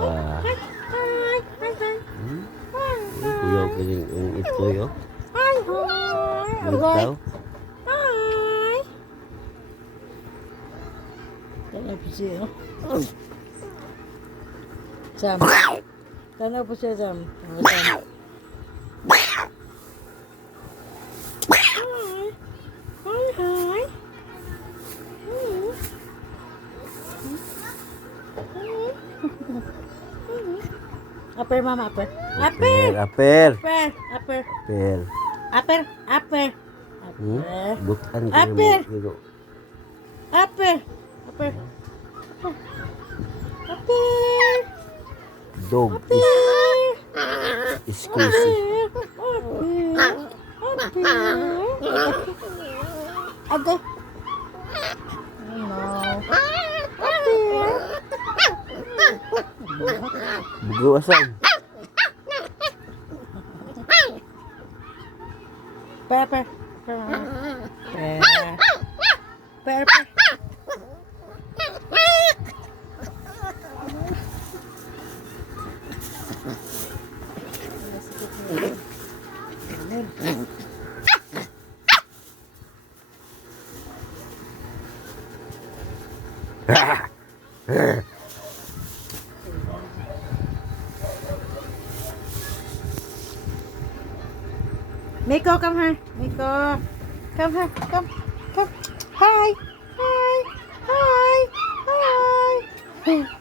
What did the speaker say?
Ah, Hi. Hi. Hi. hmm? Hi. Kuya, galing yung itoy, oh. Hi. Hi. Good Hi. daw. Hi. Tanaw po siya. Jam. Tanaw po siya, Jam. Jam. Hi. Hi. Hi. Upper, mama, upper. Aper, Upper. aper. Upper. Upper. Aper. Upper. Upper. Hmm? Upper. Butan ka na Aper. mo, hiro. Upper. Upper. Upper. Dog Upper. is crazy. Aga. Bugo asan. Pepper. Pepper. Miko, come here. Miko. Come here. Come. Come. Hi. Hi. Hi. Hi.